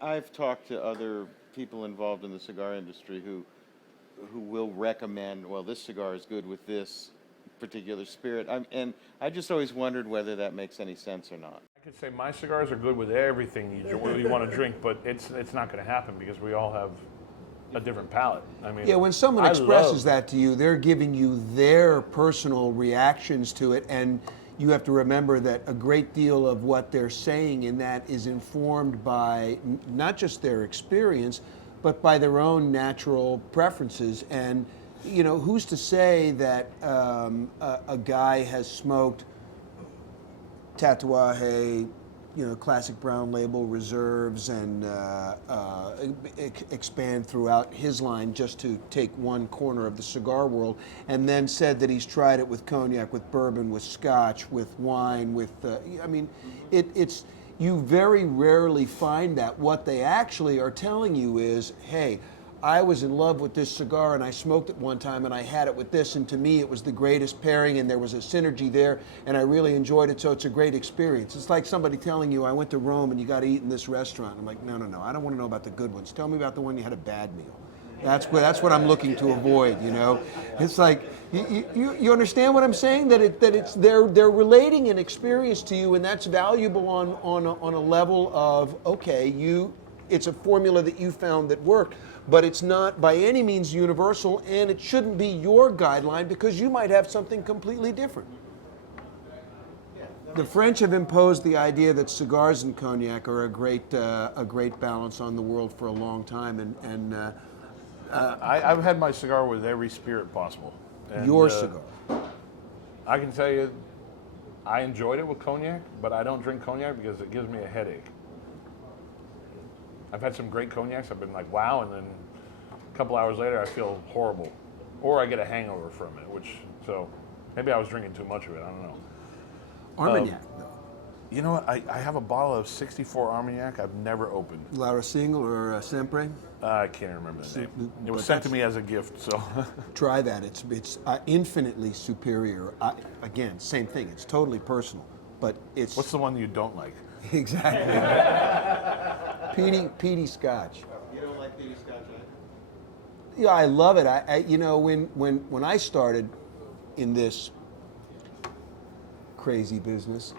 I've talked to other people involved in the cigar industry who will recommend, well, this cigar is good with this particular spirit. And I just always wondered whether that makes any sense or not. I could say my cigars are good with everything you want to drink, but it's not going to happen because we all have a different palate. I mean, Yeah, when someone I expresses love- that to you, they're giving you their personal reactions to it, and you have to remember that a great deal of what they're saying in that is informed by not just their experience, but by their own natural preferences. And you know, who's to say that a guy has smoked Tatuaje, you know, classic brown label reserves and expand throughout his line just to take one corner of the cigar world, and then said that he's tried it with cognac, with bourbon, with scotch, with wine, with, I mean, it's, you very rarely find that. What they actually are telling you is, hey, I was in love with this cigar and I smoked it one time and I had it with this, and to me it was the greatest pairing and there was a synergy there and I really enjoyed it, so it's a great experience. It's like somebody telling you, I went to Rome and you got to eat in this restaurant. I'm like, no, I don't want to know about the good ones. Tell me about the one you had a bad meal. That's what I'm looking to avoid, you know. It's like, you understand what I'm saying? That they're relating an experience to you, and that's valuable on a level of, okay, it's a formula that you found that worked, but it's not by any means universal, and it shouldn't be your guideline because you might have something completely different. The French have imposed the idea that cigars and cognac are a great balance on the world for a long time, and I've had my cigar with every spirit possible. And, your cigar. I can tell you, I enjoyed it with cognac, but I don't drink cognac because it gives me a headache. I've had some great cognacs. I've been like, wow, and then a couple hours later, I feel horrible, or I get a hangover from it. So maybe I was drinking too much of it. I don't know. Armagnac, though. You know what? I have a bottle of 64 Armagnac I've never opened. La Rosingle or Sempre? I can't remember the name. It was but sent to me as a gift, so. Try that. It's infinitely superior. Again, same thing. It's totally personal, but it's What's the one you don't like? exactly peaty Scotch. You don't like peaty Scotch, eh? Yeah, I love it. You know, when I started in this crazy business,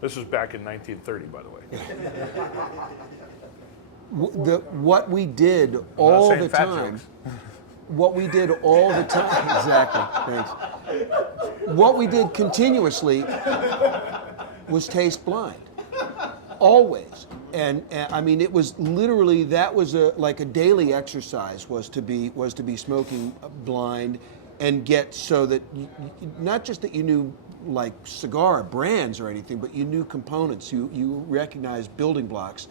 This was back in 1930, by the way. what we did all the time. What we did all the time, exactly, thanks. What we did continuously was taste blind, always. And I mean, it was literally, that was like a daily exercise, was to be smoking blind and get so that, not just that you knew like cigar brands or anything, but you knew components, you recognized building blocks.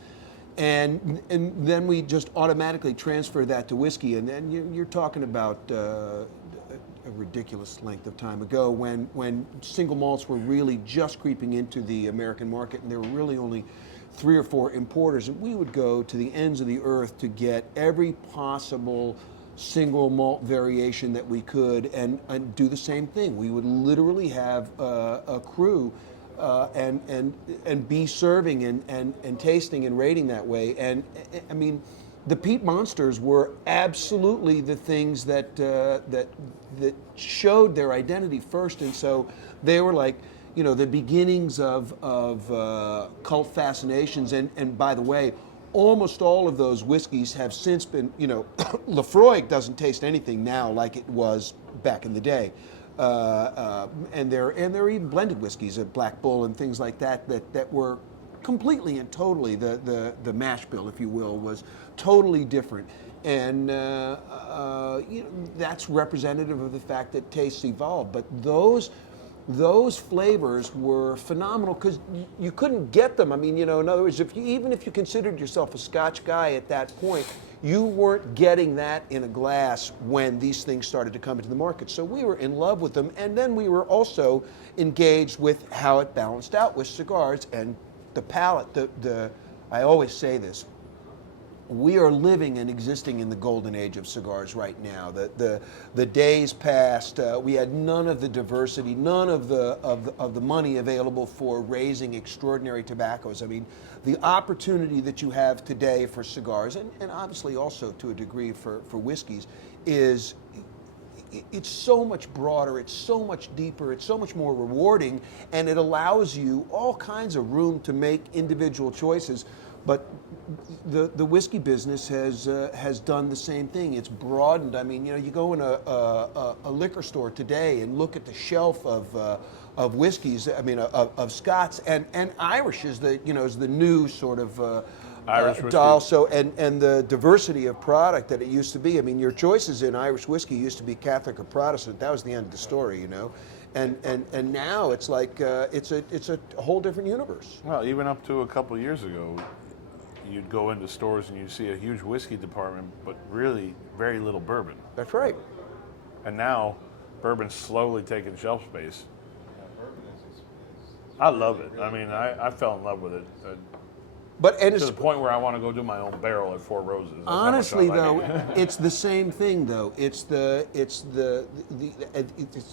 And then we just automatically transfer that to whiskey, and then you're talking about a ridiculous length of time ago when single malts were really just creeping into the American market, and there were really only 3 or 4 importers, and we would go to the ends of the earth to get every possible single malt variation that we could, and do the same thing. We would literally have a crew and be serving and tasting and rating that way. And I mean, the peat monsters were absolutely the things that showed their identity first, and so they were like, you know, the beginnings of cult fascinations. And by the way, almost all of those whiskeys have since been, you know, Lafroig doesn't taste anything now like it was back in the day. And there are even blended whiskeys, Black Bull and things like that were completely and totally, the mash bill, if you will, was totally different. And you know, that's representative of the fact that tastes evolve. But those flavors were phenomenal because you couldn't get them. I mean, you know, in other words, even if you considered yourself a Scotch guy at that point, you weren't getting that in a glass when these things started to come into the market. So we were in love with them, and then we were also engaged with how it balanced out with cigars and the palate. I always say this: we are living and existing in the golden age of cigars right now. The days past, we had none of the diversity, none of the money available for raising extraordinary tobaccos. I mean, the opportunity that you have today for cigars, and obviously also to a degree for whiskeys, is it's so much broader, it's so much deeper, it's so much more rewarding, and it allows you all kinds of room to make individual choices. But the whiskey business has done the same thing. It's broadened. I mean, you go in a liquor store today and look at the shelf of whiskeys. I mean, of Scots and Irish is the new sort of Irish whiskey. also and the diversity of product that it used to be. I mean, your choices in Irish whiskey used to be Catholic or Protestant. That was the end of the story, And now it's like it's a whole different universe. Well, even up to a couple of years ago, you'd go into stores and you'd see a huge whiskey department, but really very little bourbon. That's right. And now, bourbon's slowly taking shelf space. I love it. I mean, I fell in love with it. And To the point where I want to go do my own barrel at Four Roses. That's how much I honestly, like though, it. it's the same thing. Though it's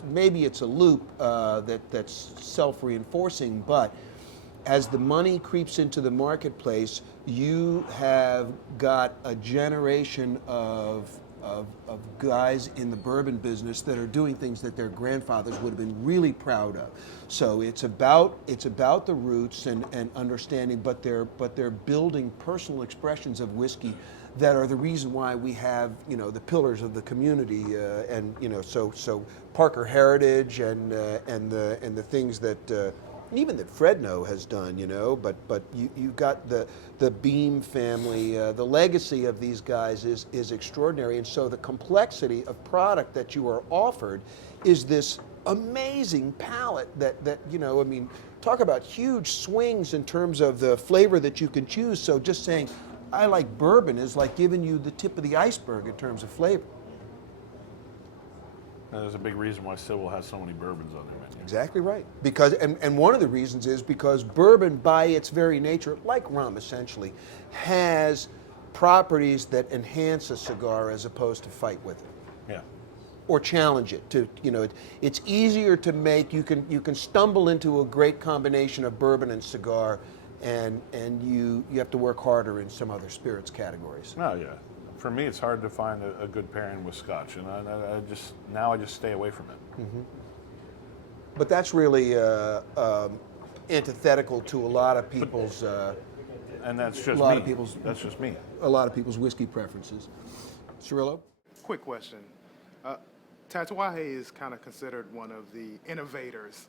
maybe it's a loop that's self-reinforcing, but as the money creeps into the marketplace, you have got a generation of guys in the bourbon business that are doing things that their grandfathers would have been really proud of. So it's about the roots and understanding, but they're building personal expressions of whiskey that are the reason why we have the pillars of the community so Parker Heritage and the things that. Even that Fredno has done, but you've got the Beam family. The legacy of these guys is extraordinary, and so the complexity of product that you are offered is this amazing palette that I mean, talk about huge swings in terms of the flavor that you can choose. So just saying, I like bourbon is like giving you the tip of the iceberg in terms of flavor. And there's a big reason why Civil has so many bourbons on their menu. Exactly right. Because and one of the reasons is because bourbon, by its very nature, like rum essentially, has properties that enhance a cigar as opposed to fight with it. Yeah. Or challenge it. It's easier to make. You can stumble into a great combination of bourbon and cigar, and you have to work harder in some other spirits categories. Oh yeah. For me, it's hard to find a good pairing with Scotch, and I just stay away from it. Mm-hmm. But that's really antithetical to a lot of people's. And that's just lot me. of people's. That's just me. A lot of people's whiskey preferences. Cirillo? Quick question. Tatuaje is kind of considered one of the innovators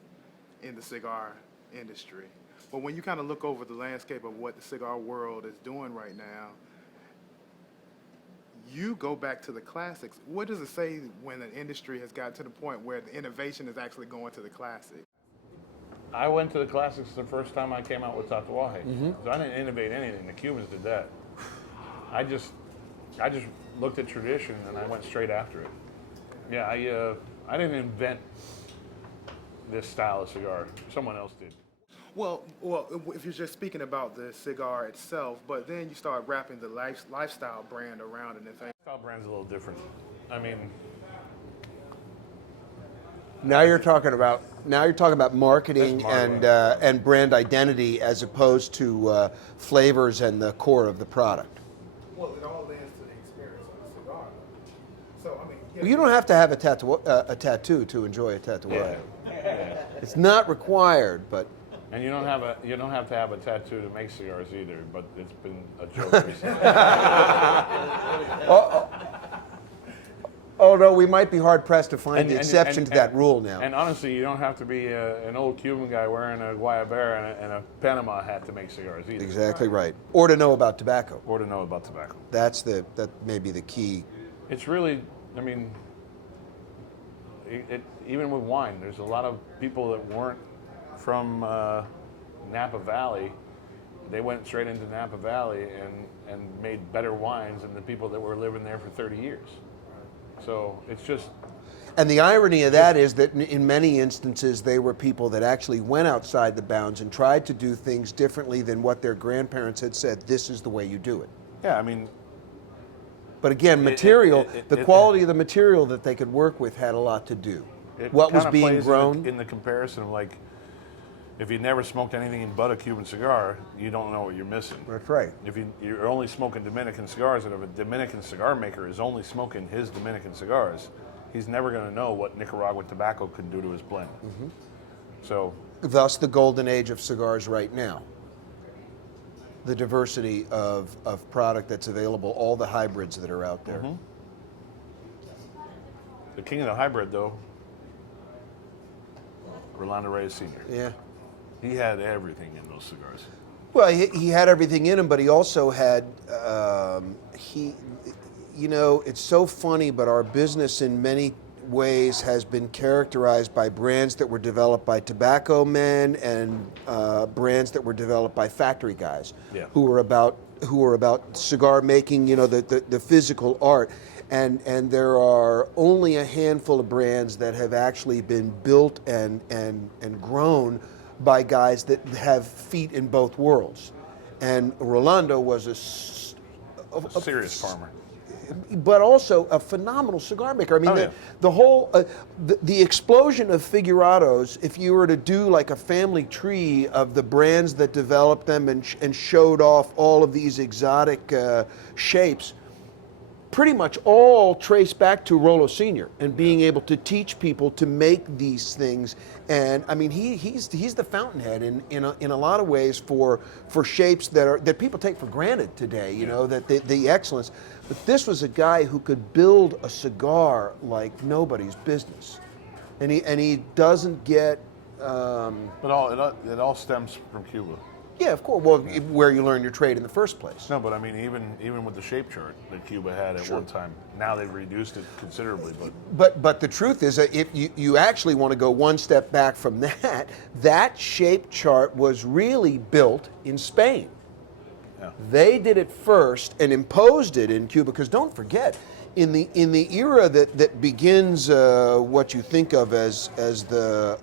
in the cigar industry. But when you kind of look over the landscape of what the cigar world is doing right now, you go back to the classics. What does it say when an industry has got to the point where the innovation is actually going to the classic? I went to the classics the first time I came out with Tatuaje. So I didn't innovate anything. The Cubans did that. I just looked at tradition and I went straight after it. Yeah, I didn't invent this style of cigar. Someone else did. Well, if you're just speaking about the cigar itself, but then you start wrapping the lifestyle brand around it and things. Style brand's a little different. I mean, Now you're talking about marketing That's marketing. and brand identity as opposed to flavors and the core of the product. Well, it all lends to the experience of the cigar. So, I mean, Well, you don't have to have a tattoo to enjoy a tattoo. yeah. It's not required, but And you don't have to have a tattoo to make cigars either, but it's been a joke recently. although we might be hard pressed to find And- the and- exception and- to that and- rule now. And honestly, you don't have to be an old Cuban guy wearing a Guayabera and a Panama hat to make cigars either. Exactly right. Or to know about tobacco. Or to know about tobacco. That may be the key. It's really, I mean, even with wine, there's a lot of people that weren't from Napa Valley. They went straight into Napa Valley and made better wines than the people that were living there for 30 years. So it's just, And the irony of that is that in many instances, they were people that actually went outside the bounds and tried to do things differently than what their grandparents had said, this is the way you do it. Yeah, I mean, But again, material, the it- quality of the material that they could work with had a lot to do. it What was kinda being plays grown? in the comparison of like, if you never smoked anything but a Cuban cigar, you don't know what you're missing. That's right. If you're only smoking Dominican cigars, and if a Dominican cigar maker is only smoking his Dominican cigars, he's never going to know what Nicaraguan tobacco can do to his blend. So, Thus, the golden age of cigars right now. The diversity of product that's available, all the hybrids that are out there. the king of the hybrid, though, Rolando Reyes Sr. Yeah. He had everything in those cigars. Well, he had everything in him, but he also had you know, it's so funny, but our business in many ways has been characterized by brands that were developed by tobacco men and brands that were developed by factory guys Yeah. who were about cigar making, you know, the physical art. And there are only a handful of brands that have actually been built and grown by guys that have feet in both worlds. And Rolando was a Serious farmer. but also a phenomenal cigar maker. I mean, Oh, yeah. the whole the explosion of figurados. If you were to do like a family tree of the brands that developed them and showed off all of these exotic shapes, pretty much all trace back to Rolo Sr. and being able to teach people to make these things. And I mean, he's the fountainhead in a lot of ways for shapes that people take for granted today. You know, that the excellence. But this was a guy who could build a cigar like nobody's business, and he doesn't get. But it all stems from Cuba. Yeah, of course. Well, where you learn your trade in the first place. No, but I mean, even with the shape chart that Cuba had at one time, now they've reduced it considerably. But the truth is that if you actually want to go one step back from that shape chart was really built in Spain. Yeah. They did it first and imposed it in Cuba. Because don't forget, in the era that begins what you think of as the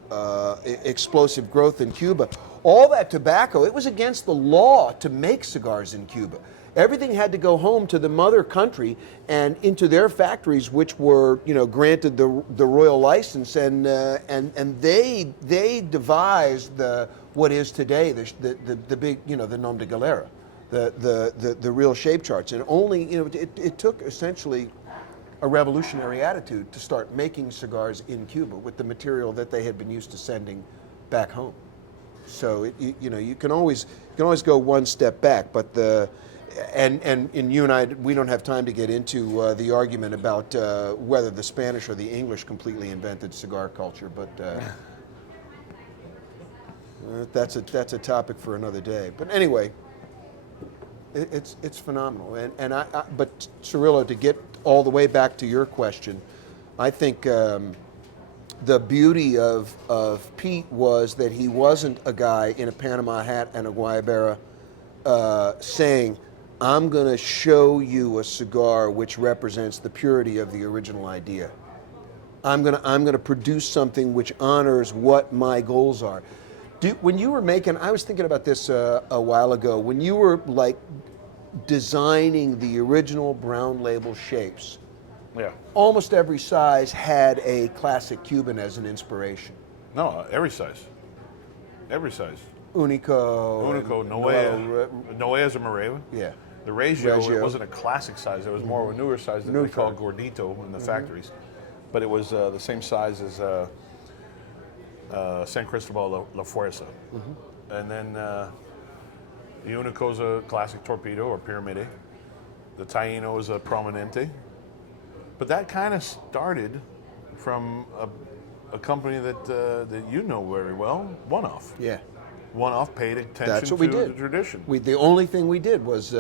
explosive growth in Cuba, all that tobacco, it was against the law to make cigars in Cuba. Everything had to go home to the mother country and into their factories, which were, you know, granted the royal license, and they devised what is today the big, you know, the nom de galera, the real shape charts. And only, you know, it took essentially a revolutionary attitude to start making cigars in Cuba with the material that they had been used to sending back home. So you know, you can always go one step back, but and you and I, we don't have time to get into the argument about whether the Spanish or the English completely invented cigar culture, but that's a topic for another day. But anyway, it's phenomenal, and but Cirillo, to get all the way back to your question, I think. The beauty of Pete was that he wasn't a guy in a Panama hat and a Guayabera saying, I'm going to show you a cigar which represents the purity of the original idea. I'm going to produce something which honors what my goals are. When you were making, I was thinking about this a while ago, when you were like designing the original Brown Label shapes, Yeah. almost every size had a classic Cuban as an inspiration. No, every size. Every size. Unico. Noea's a Mareva. Yeah. The Reggio, Reggio. it wasn't a classic size. It was more of a newer size that they call Gordito in the factories. But it was the same size as San Cristobal La Fuerza. And then the Unico's a classic Torpedo or Piramide. The Taino is a Prominente. But that kind of started from a company that you know very well, One Off. Yeah. One Off paid attention That's what to we did. the tradition. The only thing we did was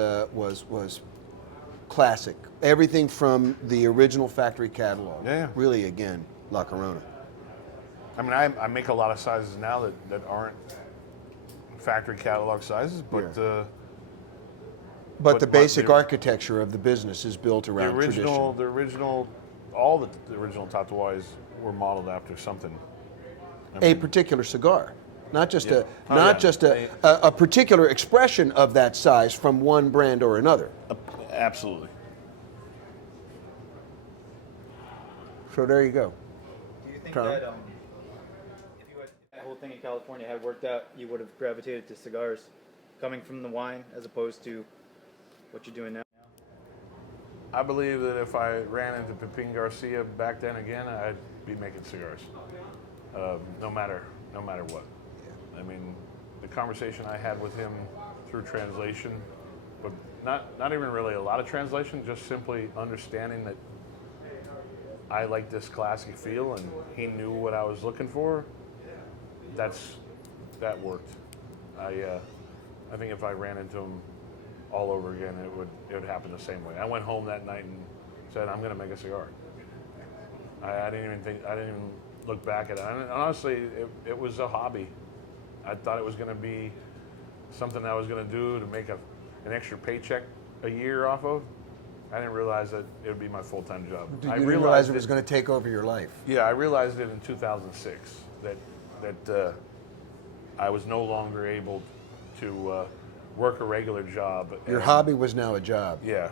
classic. Everything from the original factory catalog. Yeah. Really, again, La Corona. I mean, I make a lot of sizes now that aren't factory catalog sizes, but But the But basic the- architecture of the business is built the around tradition. all the original Tatuais were modeled after something. A particular cigar, not just Yeah. a particular expression of that size from one brand or another. Absolutely. So there you go. Do you think Tom? that if that whole thing in California had worked out, you would have gravitated to cigars coming from the wine as opposed to what you're doing now? I believe that if I ran into Pepin Garcia back then again, I'd be making cigars, no matter what. I mean, the conversation I had with him through translation, but not even really a lot of translation, just simply understanding that I like this classic feel, and he knew what I was looking for. That worked. I think if I ran into him all over again, it would happen the same way. I went home that night and said, I'm going to make a cigar. I didn't even look back at it. And honestly, it was a hobby. I thought it was going to be something I was going to do to make an extra paycheck a year off of. I didn't realize that it would be my full-time job. You I didn't realize it was going to take over your life. Yeah, I realized it in 2006 that I was no longer able to work a regular job. Your And, hobby was now a job. Yeah.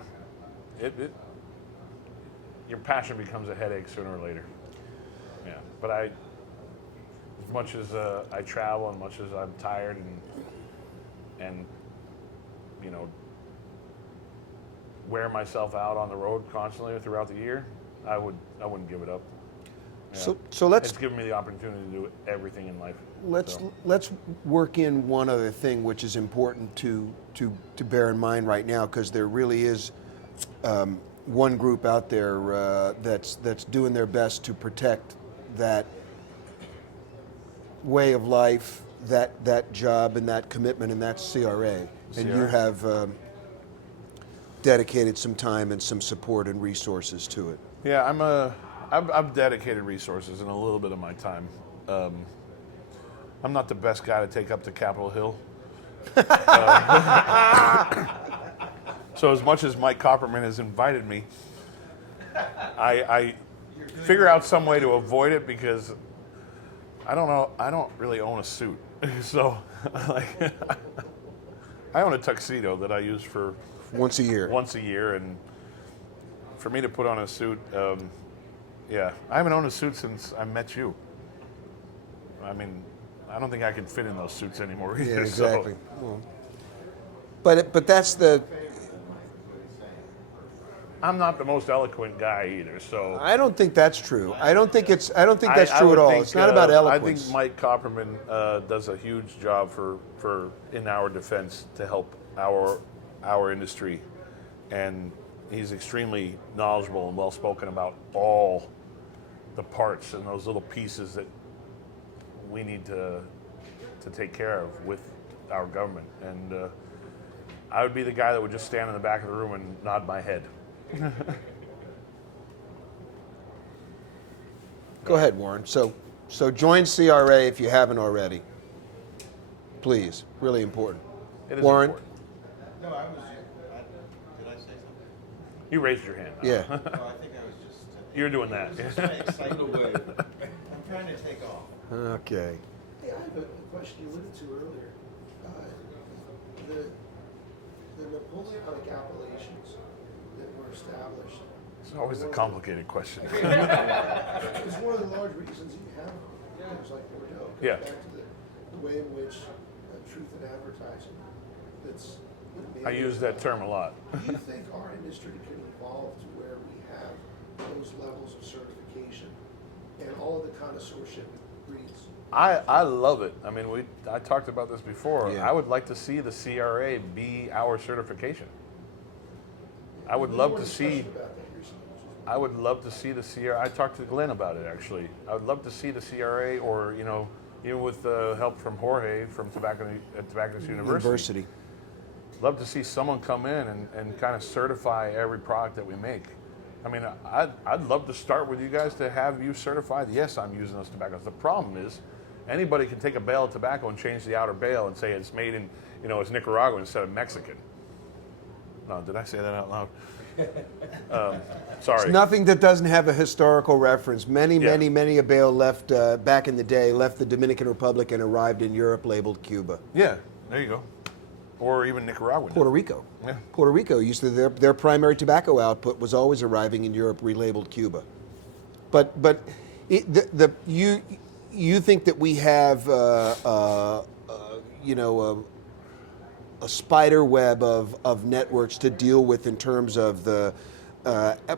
Your passion becomes a headache sooner or later. Yeah. But as much as I travel, and much as I'm tired and you know, wear myself out on the road constantly throughout the year, I wouldn't give it up. Yeah. So let's It's given me the opportunity to do everything in life. let's work in one other thing which is important to bear in mind right now, because there really is one group out there that's doing their best to protect that way of life, that job, and that commitment, and that's CRA. And you CRA. have dedicated some time and some support and resources to it. Yeah, I've dedicated resources and a little bit of my time. I'm not the best guy to take up to Capitol Hill. So as much as Mike Copperman has invited me, I figure out some way to avoid it, because I don't really own a suit. So like, I own a tuxedo that I use for Once a year. and for me to put on a suit, yeah, I haven't owned a suit since I met you. I mean, I don't think I can fit in those suits anymore either. Yeah, exactly. So Well, but that's the. I'm not the most eloquent guy either. So I don't think that's true. I don't think that's I true would at all. think, It's not about eloquence. I think Mike Copperman does a huge job for in our defense to help our industry, and he's extremely knowledgeable and well spoken about all the parts and those little pieces that we need to take care of with our government. And I would be the guy that would just stand in the back of the room and nod my head. Go ahead, Warren. So join CRA if you haven't already. Please, really important. It is Warren? important. No, I was. Did I say something? You raised your hand. Yeah. No, I think I was just. You're doing that. Excited away. I'm trying to take off. Okay. Hey, I have a question you alluded to earlier. The Napoleonic appellations that were established. It's always a complicated question. It's one of the large reasons you have things like Bordeaux. It goes Yeah. back to the way in which truth in advertising. That's. I use that term a lot. Do you think our industry can evolve to where we have those levels of certification and all of the connoisseurship breeds? I love it. I mean, I talked about this before. Yeah. I would like to see the CRA be our certification. I would love to see. About that recently. I would love to see the CRA. I talked to Glenn about it actually. I would love to see the CRA, or even with the help from Jorge from Tobacconist University. Love to see someone come in and kind of certify every product that we make. I mean, I'd love to start with you guys to have you certified. Yes, I'm using those tobaccos. The problem is, anybody can take a bale of tobacco and change the outer bale and say it's made in, it's Nicaraguan instead of Mexican. No, did I say that out loud? Sorry. It's nothing that doesn't have a historical reference. Many a bale left back in the day, left the Dominican Republic and arrived in Europe labeled Cuba. Yeah, there you go. Or even Nicaraguan. Puerto Rico. Yeah. Puerto Rico used to their primary tobacco output was always arriving in Europe, relabeled Cuba. But you think that we have you know a spider web of networks to deal with in terms of the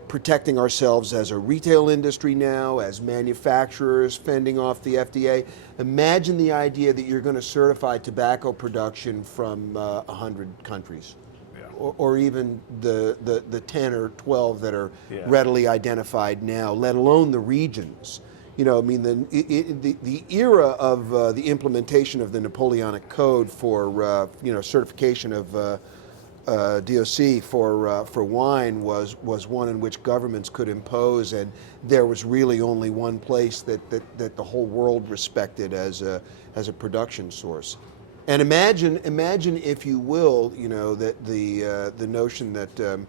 protecting ourselves as a retail industry now, as manufacturers fending off the FDA. Imagine the idea that you're going to certify tobacco production from 100 countries, Yeah. or even the 10 or 12 that are Yeah. readily identified now, let alone the regions. You know, I mean, the era of the implementation of the Napoleonic Code for certification of DOC for wine was one in which governments could impose, and there was really only one place that the whole world respected as a production source. And imagine if you will, you know, that the notion that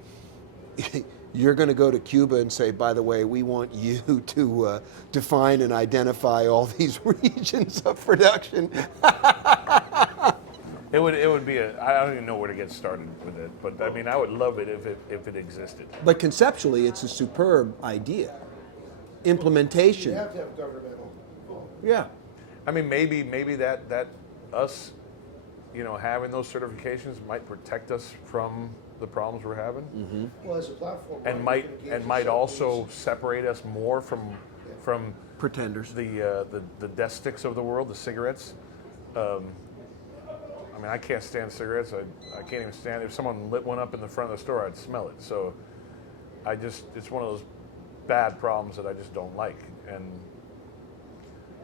you're going to go to Cuba and say, by the way, we want you to define and identify all these regions of production. It would be I don't even know where to get started with it, but I mean, I would love it if it existed. But conceptually, it's a superb idea. Implementation. You have to have governmental involvement. Yeah. I mean, maybe that us, you know, having those certifications might protect us from the problems we're having, Well, as a platform. and body, you can engage might in some also things. separate us more from Pretenders. the death sticks of the world, the cigarettes. I mean, I can't stand cigarettes. I can't even stand if someone lit one up in the front of the store, I'd smell it. So it's one of those bad problems that I just don't like. And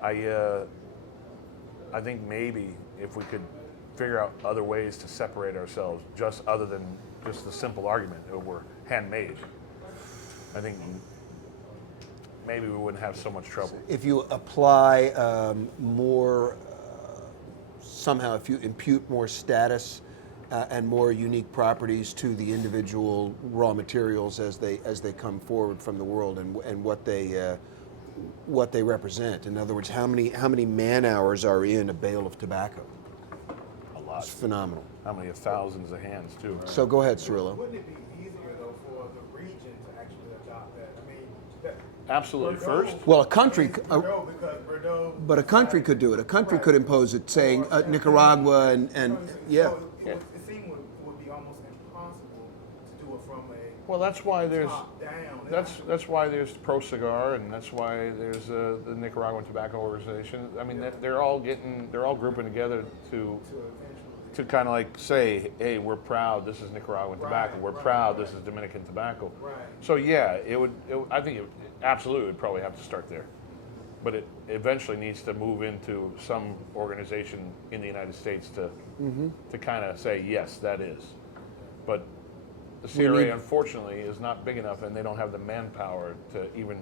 I think maybe if we could figure out other ways to separate ourselves, just other than just the simple argument that we're handmade, I think maybe we wouldn't have so much trouble. If you apply more, somehow if you impute more status and more unique properties to the individual raw materials as they come forward from the world and what they represent. In other words, how many man hours are in a bale of tobacco? A lot. It's phenomenal. How many thousands of hands too? So go ahead, Cirillo. Wouldn't it be easier though for the region to actually adopt that? I mean, that, Absolutely. First, Well, a country, Bordeaux, because Bordeaux. but a country could do it. A country could impose it, saying Nicaragua and yeah. So it seemed would be almost impossible to do it from a well, that's why there's top down. that's why there's Pro Cigar, and that's why there's the Nicaraguan Tobacco Organization. I mean, they're all grouping together to kind of like say, hey, we're proud. This is Nicaraguan tobacco. We're proud. This is Dominican tobacco. Right. So yeah, I think it absolutely would probably have to start there, but it eventually needs to move into some organization in the United States to kind of say yes, that is. But the CRA unfortunately is not big enough, and they don't have the manpower to even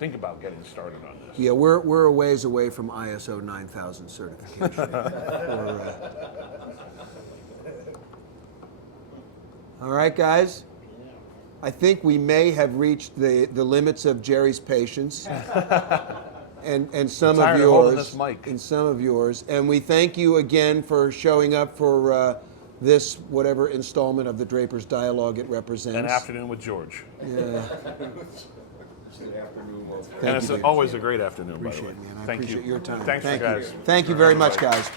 think about getting started on this. Yeah, we're a ways away from ISO 9000 certification. All right, guys. I think we may have reached the limits of Jerry's patience, and some tired of of holding yours, this mic. and some of yours. And we thank you again for showing up for this whatever installment of the Draper's Dialogue it represents. An afternoon with George. Yeah. And it's you, Dave. always a great afternoon, Appreciate by it, the way. man. I Thank appreciate you. your time. Thanks, Thank guys. you. Thank you very much, guys.